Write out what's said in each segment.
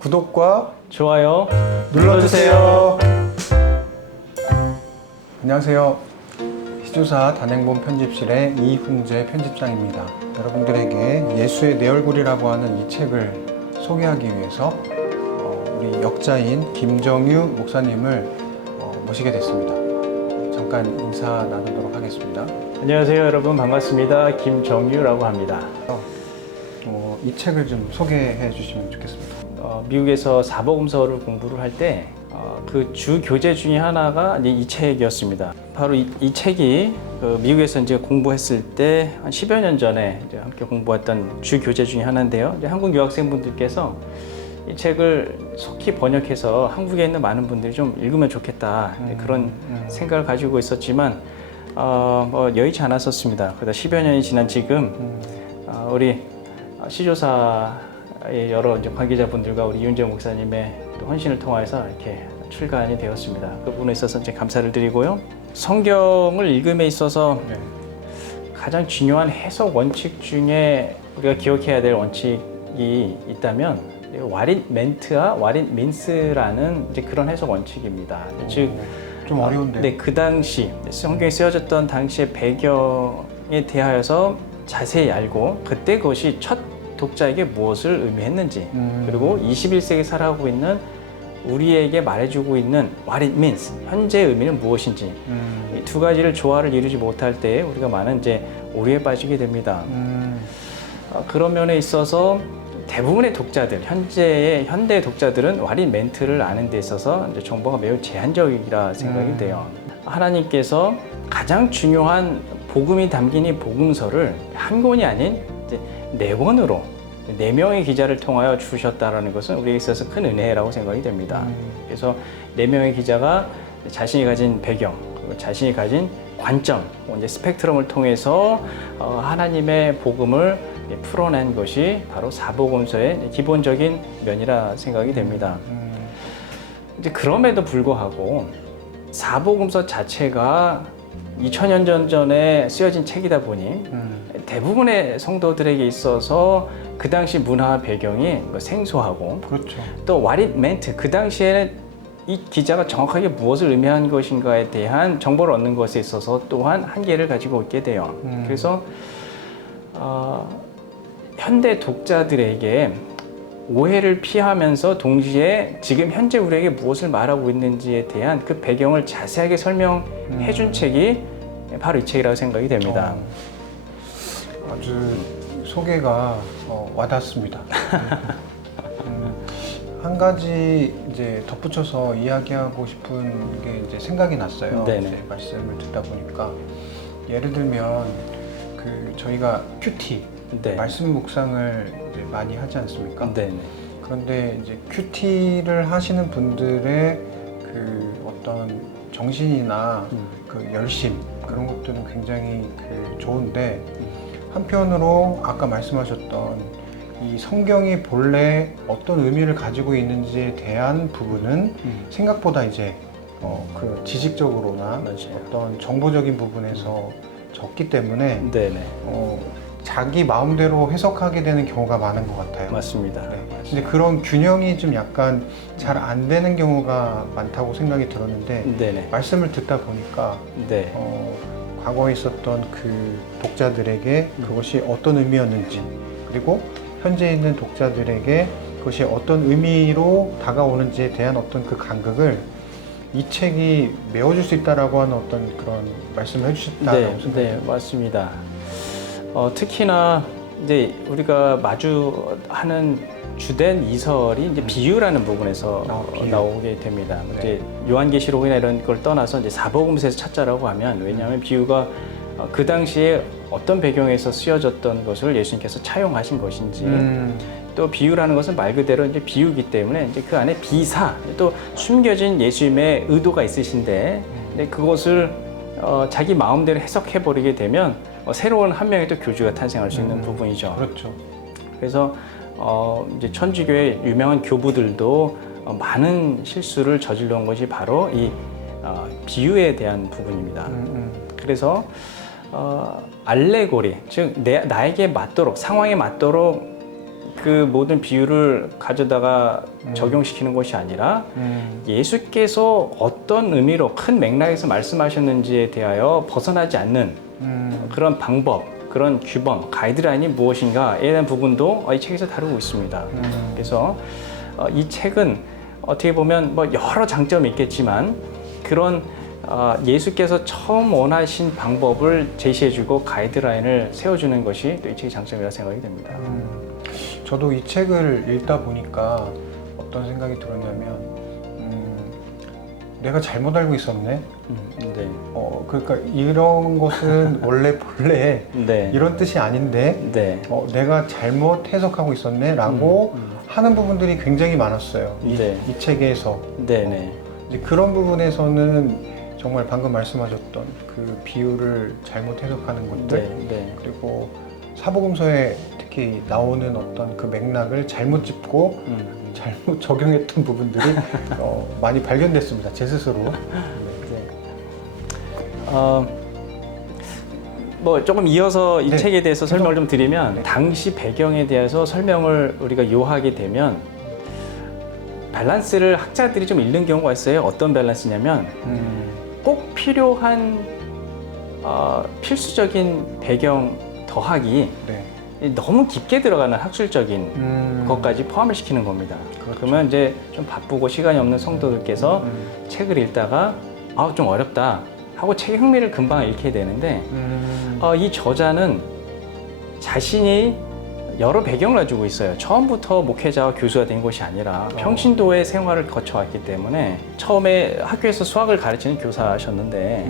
구독과 좋아요 눌러주세요. 안녕하세요. 시조사 단행본 편집실의 이훈재 편집장입니다. 여러분들에게 예수의 내 얼굴이라고 하는 이 책을 소개하기 위해서 우리 역자인 김정유 목사님을 모시게 됐습니다. 잠깐 인사 나누도록 하겠습니다. 안녕하세요 여러분, 반갑습니다. 김정유라고 합니다. 이 책을 좀 소개해 주시면 좋겠습니다. 미국에서 사복음서를 공부를 할 때 그 주 교재 중에 하나가 이제 이 책이었습니다. 바로 이 책이 미국에서 이제 공부했을 때 한 10여 년 전에 이제 함께 공부했던 주 교재 중에 하나인데요. 이제 한국 유학생분들께서 이 책을 속히 번역해서 한국에 있는 많은 분들이 좀 읽으면 좋겠다, 그런 생각을 가지고 있었지만 여의치 않았었습니다. 그러다 10여 년이 지난 지금 우리 시조사의 여러 이제 관계자분들과 우리 이훈재 목사님의 또 헌신을 통해서 이렇게 출간이 되었습니다. 그 부분에 있어서 이제 감사를 드리고요. 성경을 읽음에 있어서 가장 중요한 해석 원칙 중에 우리가 기억해야 될 원칙이 있다면 what it meant와 what it means라는 이제 그런 해석 원칙입니다. 즉, 좀 어려운데요. 네, 그 당시 성경이 쓰여졌던 당시의 배경에 대하여서 자세히 알고 그때 그것이 첫 독자에게 무엇을 의미했는지, 그리고 21세기 살아가고 있는 우리에게 말해주고 있는 what it means, 현재의 의미는 무엇인지, 이 두 가지를 조화를 이루지 못할 때 우리가 많은 이제 오류에 빠지게 됩니다. 그런 면에 있어서 대부분의 독자들, 현대의 독자들은 what it meant를 아는 데 있어서 이제 정보가 매우 제한적이라 생각이 돼요. 하나님께서 가장 중요한 복음이 담긴 이 복음서를 한 권이 아닌 이제 4권으로 4명의 기자를 통하여 주셨다라는 것은 우리에게 있어서 큰 은혜라고 생각이 됩니다. 그래서 4명의 기자가 자신이 가진 배경, 그리고 자신이 가진 관점, 이제 스펙트럼을 통해서 하나님의 복음을 풀어낸 것이 바로 사복음서의 기본적인 면이라 생각이 됩니다. 이제 그럼에도 불구하고 사복음서 자체가 2000년 전에 쓰여진 책이다 보니 대부분의 성도들에게 있어서 그 당시 문화 배경이 생소하고, 그렇죠. 또 what it meant, 그 당시에는 이 기자가 정확하게 무엇을 의미한 것인가에 대한 정보를 얻는 것에 있어서 또한 한계를 가지고 있게 돼요. 그래서 현대 독자들에게 오해를 피하면서 동시에 지금 현재 우리에게 무엇을 말하고 있는지에 대한 그 배경을 자세하게 설명해 준 책이 바로 이 책이라고 생각이 됩니다. 아주 소개가 와닿습니다. 한 가지 이제 덧붙여서 이야기하고 싶은 게 이제 생각이 났어요. 이제 말씀을 듣다 보니까 예를 들면 저희가 큐티, 네. 말씀 묵상을 이제 많이 하지 않습니까? 네네. 그런데 이제 큐티를 하시는 분들의 어떤 정신이나 열심, 그런 것들은 굉장히 좋은데, 한편으로 아까 말씀하셨던 이 성경이 본래 어떤 의미를 가지고 있는지에 대한 부분은 생각보다 이제 지식적으로나 맞아요. 어떤 정보적인 부분에서 적기 때문에 네네. 자기 마음대로 해석하게 되는 경우가 많은 것 같아요. 맞습니다. 네. 근데 그런 균형이 좀 약간 잘 안 되는 경우가 많다고 생각이 들었는데, 네네. 말씀을 듣다 보니까 네. 과거에 있었던 그 독자들에게 그것이 어떤 의미였는지, 그리고 현재 있는 독자들에게 그것이 어떤 의미로 다가오는지에 대한 어떤 그 간극을 이 책이 메워줄 수 있다라고 하는 어떤 그런 말씀을 해주셨다고 생각합니다. 네, 맞습니다. 특히나 이제 우리가 마주하는 주된 이설이 이제 비유라는 부분에서 비유. 나오게 됩니다. 네. 이제 요한계시록이나 이런 걸 떠나서 이제 사복음서에서 찾자라고 하면, 왜냐하면 비유가 그 당시에 어떤 배경에서 쓰여졌던 것을 예수님께서 차용하신 것인지, 또 비유라는 것은 말 그대로 이제 비유이기 때문에 이제 그 안에 비사, 또 숨겨진 예수님의 의도가 있으신데, 그것을 자기 마음대로 해석해 버리게 되면 새로운 한 명의 또 교주가 탄생할 수 있는 부분이죠. 그렇죠. 그래서 이제 천주교의 유명한 교부들도 많은 실수를 저질러온 것이 바로 이 비유에 대한 부분입니다. 그래서 알레고리, 즉 나에게 맞도록, 상황에 맞도록 그 모든 비유를 가져다가 적용시키는 것이 아니라 예수께서 어떤 의미로 큰 맥락에서 말씀하셨는지에 대하여 벗어나지 않는 그런 방법, 그런 규범, 가이드라인이 무엇인가에 대한 부분도 이 책에서 다루고 있습니다. 그래서 이 책은 어떻게 보면 뭐 여러 장점이 있겠지만 그런 예수께서 처음 원하신 방법을 제시해주고 가이드라인을 세워주는 것이 또 이 책의 장점이라 생각이 됩니다. 저도 이 책을 읽다 보니까 어떤 생각이 들었냐면 내가 잘못 알고 있었네. 네. 그러니까 이런 것은 원래 본래 네. 이런 뜻이 아닌데 네. 내가 잘못 해석하고 있었네라고 하는 부분들이 굉장히 많았어요. 네. 이 책에서. 네네. 이제 그런 부분에서는 정말 방금 말씀하셨던 그 비유를 잘못 해석하는 것들, 네. 네. 그리고 사복음서에 특히 나오는 어떤 그 맥락을 잘못 짚고 잘못 적용했던 부분들이 많이 발견됐습니다. 제 스스로. 뭐 조금 이어서 이 네. 책에 대해서 설명을 좀 드리면 당시 배경에 대해서 설명을 우리가 요하게 되면 밸런스를 학자들이 좀 잃는 경우가 있어요. 어떤 밸런스냐면 꼭 필요한 필수적인 배경 더하기 네. 너무 깊게 들어가는 학술적인 것까지 포함을 시키는 겁니다. 그렇죠. 그러면 이제 좀 바쁘고 시간이 없는 성도들께서 책을 읽다가 좀 어렵다 하고 책의 흥미를 금방 잃게 되는데 이 저자는 자신이 여러 배경을 가지고 있어요. 처음부터 목회자와 교수가 된 것이 아니라 평신도의 생활을 거쳐왔기 때문에 처음에 학교에서 수학을 가르치는 교사셨는데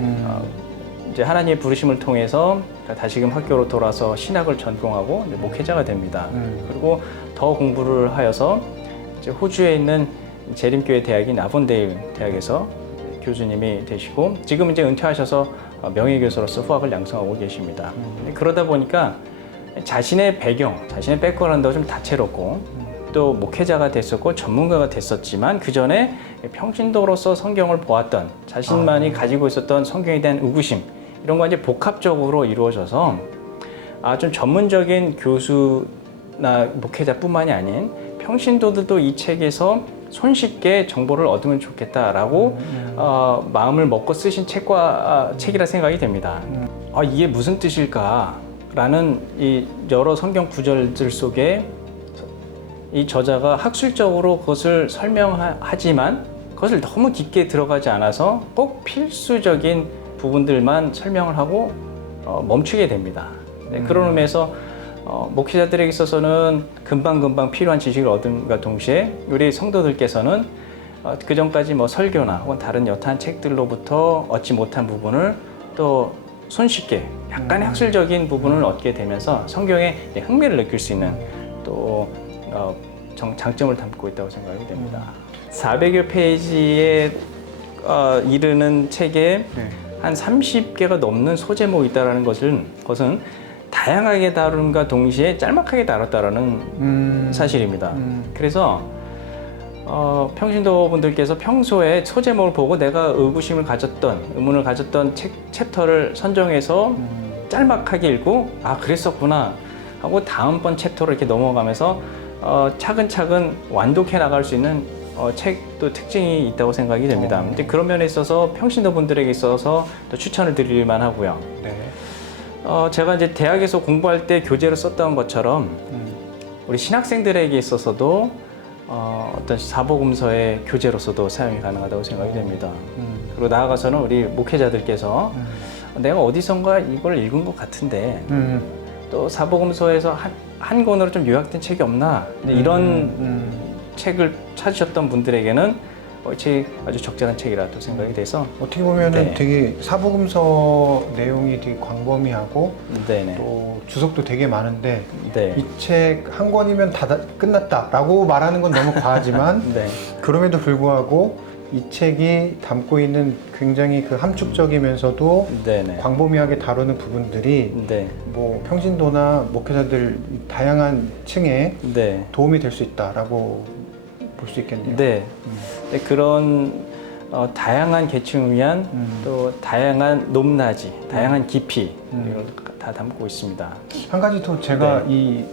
이제 하나님의 부르심을 통해서 다시금 학교로 돌아서 신학을 전공하고 이제 목회자가 됩니다. 그리고 더 공부를 하여서 이제 호주에 있는 재림교회 대학인 아본데일 대학에서 교수님이 되시고 지금 이제 은퇴하셔서 명예교수로서 후학을 양성하고 계십니다. 그러다 보니까 자신의 배경, 자신의 백그라운드가 좀 다채롭고 또 목회자가 됐었고 전문가가 됐었지만 그 전에 평신도로서 성경을 보았던 자신만이 가지고 있었던 성경에 대한 의구심 이런 거 이제 복합적으로 이루어져서 좀 전문적인 교수나 목회자뿐만이 아닌 평신도들도 이 책에서 손쉽게 정보를 얻으면 좋겠다라고 마음을 먹고 쓰신 책이라 생각이 됩니다. 이게 무슨 뜻일까라는 이 여러 성경 구절들 속에 이 저자가 학술적으로 그것을 설명하지만 그것을 너무 깊게 들어가지 않아서 꼭 필수적인 부분들만 설명을 하고 멈추게 됩니다. 네, 그런 의미에서 목회자들에게 있어서는 금방금방 필요한 지식을 얻음과 동시에 우리 성도들께서는 그 전까지 뭐 설교나 혹은 다른 여타한 책들로부터 얻지 못한 부분을 또 손쉽게 약간의 학술적인 부분을 얻게 되면서 성경에 흥미를 느낄 수 있는 또 장점을 담고 있다고 생각이 됩니다. 400여 페이지에 이르는 책에 한 30개가 넘는 소제목이 있다는 것은 다양하게 다룬과 동시에 짤막하게 다뤘다는 사실입니다. 그래서 평신도 분들께서 평소에 소제목을 보고 내가 의구심을 가졌던, 의문을 가졌던 챕터를 선정해서 짤막하게 읽고 그랬었구나 하고 다음번 챕터로 이렇게 넘어가면서 차근차근 완독해 나갈 수 있는 책도 특징이 있다고 생각이 됩니다. 근데 그런 면에 있어서 평신도 분들에게 있어서 또 추천을 드릴 만하고요. 네. 제가 이제 대학에서 공부할 때 교재로 썼던 것처럼 우리 신학생들에게 있어서도 어떤 사복음서의 교재로서도 사용이 가능하다고 생각이 됩니다. 그리고 나아가서는 우리 목회자들께서 내가 어디선가 이걸 읽은 것 같은데 또 사복음서에서 한 권으로 좀 요약된 책이 없나 이런 책을 찾으셨던 분들에게는 이 책이 아주 적절한 책이라 또 생각이 돼서 어떻게 보면은 네. 되게 사복음서 내용이 되게 광범위하고 네네. 또 주석도 되게 많은데 네. 이 책 한 권이면 다 끝났다라고 말하는 건 너무 과하지만 네. 그럼에도 불구하고 이 책이 담고 있는 굉장히 그 함축적이면서도 네네. 광범위하게 다루는 부분들이 네. 뭐 평신도나 목회자들 다양한 층에 네. 도움이 될 수 있다라고 볼 수 있겠네요. 네. 네, 그런 다양한 계층을 위한 또 다양한 높낮이, 다양한 깊이 이걸 다 담고 있습니다. 한 가지 더 제가 이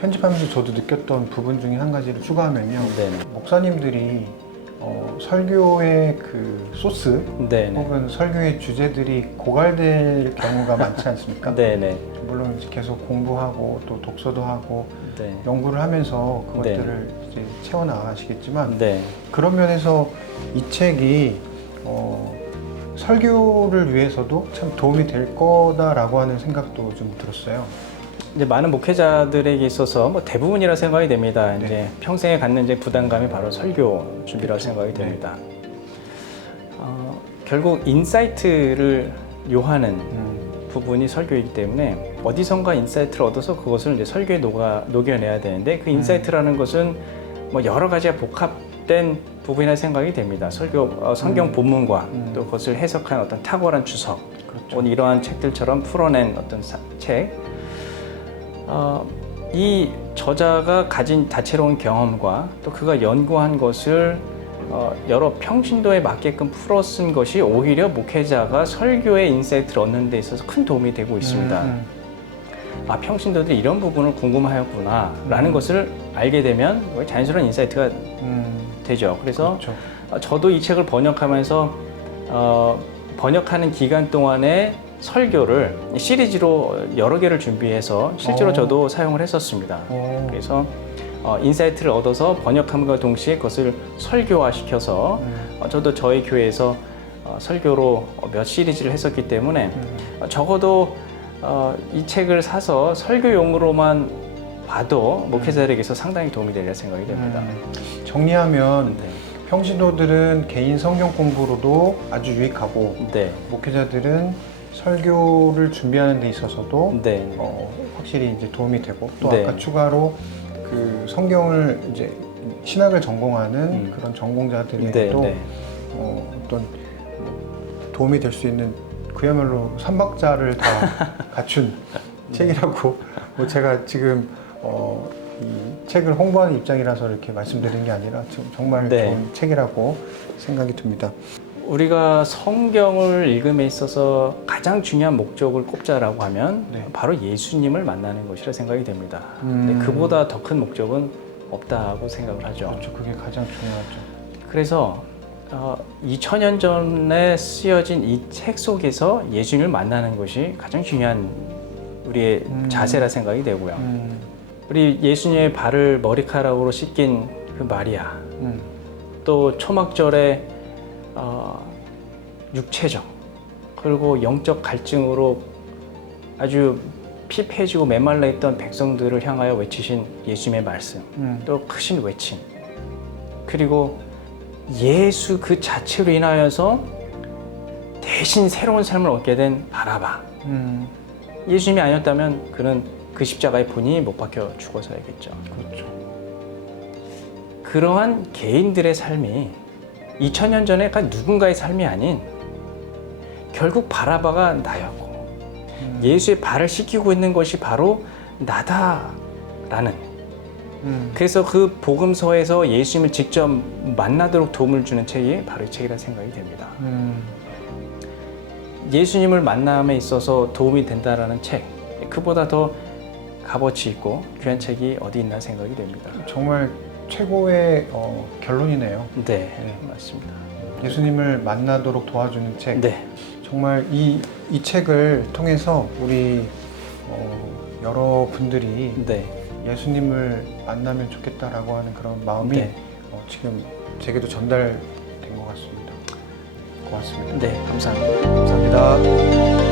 편집하면서 저도 느꼈던 부분 중에 한 가지를 추가하면요. 네네. 목사님들이 설교의 그 소스 네네. 혹은 설교의 주제들이 고갈될 경우가 많지 않습니까? 네네. 물론 이제 계속 공부하고 또 독서도 하고 네. 연구를 하면서 그것들을 이제 채워나가시겠지만 네. 그런 면에서 이 책이 설교를 위해서도 참 도움이 될 거다라고 하는 생각도 좀 들었어요. 이제 많은 목회자들에게 있어서 뭐 대부분이라 생각이 됩니다. 네. 이제 평생에 갖는 이제 부담감이 바로 설교 준비라고 생각이 네. 됩니다. 결국 인사이트를 요하는 부분이 설교이기 때문에 어디선가 인사이트를 얻어서 그것을 이제 설교에 녹여내야 되는데 그 인사이트라는 것은 뭐 여러 가지가 복합된 부분이라 생각이 됩니다. 성경 본문과 또 그것을 해석한 어떤 탁월한 주석, 그렇죠. 이러한 책들처럼 풀어낸 어떤 책. 이 저자가 가진 다채로운 경험과 또 그가 연구한 것을 여러 평신도에 맞게끔 풀어 쓴 것이 오히려 목회자가 설교의 인사이트를 얻는 데 있어서 큰 도움이 되고 있습니다. 평신도들이 이런 부분을 궁금하였구나 라는 것을 알게 되면 자연스러운 인사이트가 되죠. 그래서 그렇죠. 저도 이 책을 번역하면서 번역하는 기간 동안에 설교를 시리즈로 여러 개를 준비해서 실제로 저도 사용을 했었습니다. 그래서 인사이트를 얻어서 번역함과 동시에 그것을 설교화시켜서 저도 저희 교회에서 설교로 몇 시리즈를 했었기 때문에 적어도 이 책을 사서 설교용으로만 봐도 목회자들에게서 상당히 도움이 되리라 생각이 됩니다. 정리하면 네. 평신도들은 개인 성경 공부로도 아주 유익하고 네. 목회자들은 설교를 준비하는 데 있어서도 네. 확실히 이제 도움이 되고 또 네. 아까 추가로 그 성경을 이제 신학을 전공하는 그런 전공자들에게도 네. 어떤 도움이 될 수 있는 그야말로 삼박자를 다 갖춘 책이라고 제가 지금 이 책을 홍보하는 입장이라서 이렇게 말씀드리는 게 아니라 정말 네. 좋은 책이라고 생각이 듭니다. 우리가 성경을 읽음에 있어서 가장 중요한 목적을 꼽자라고 하면 네. 바로 예수님을 만나는 것이라 생각이 됩니다. 근데 그보다 더 큰 목적은 없다고 생각을 하죠. 그렇죠. 그게 가장 중요하죠. 그래서 2000년 전에 쓰여진 이 책 속에서 예수님을 만나는 것이 가장 중요한 우리의 자세라 생각이 되고요. 우리 예수님의 발을 머리카락으로 씻긴 그 마리아, 또 초막절에 육체적 그리고 영적 갈증으로 아주 피폐해지고 메말라 있던 백성들을 향하여 외치신 예수님의 말씀, 또 크신 외침, 그리고 예수 그 자체로 인하여서 대신 새로운 삶을 얻게 된 바라바. 예수님이 아니었다면 그는 그 십자가에 본인이 못 박혀 죽어서야겠죠. 그렇죠. 그러한 개인들의 삶이 2000년 전에 누군가의 삶이 아닌 결국 바라바가 나였고 예수의 발을 씻기고 있는 것이 바로 나다라는 그래서 그 복음서에서 예수님을 직접 만나도록 도움을 주는 책이 바로 이 책이라는 생각이 됩니다. 예수님을 만남에 있어서 도움이 된다라는 책, 그보다 더 값어치 있고 귀한 책이 어디 있나 생각이 됩니다. 정말 최고의 결론이네요. 네, 맞습니다. 예수님을 만나도록 도와주는 책. 네. 정말 이 책을 통해서 우리 여러분들이 네. 예수님을 만나면 좋겠다라고 하는 그런 마음이 네. 지금 제게도 전달된 것 같습니다. 고맙습니다. 네, 감사합니다. 감사합니다.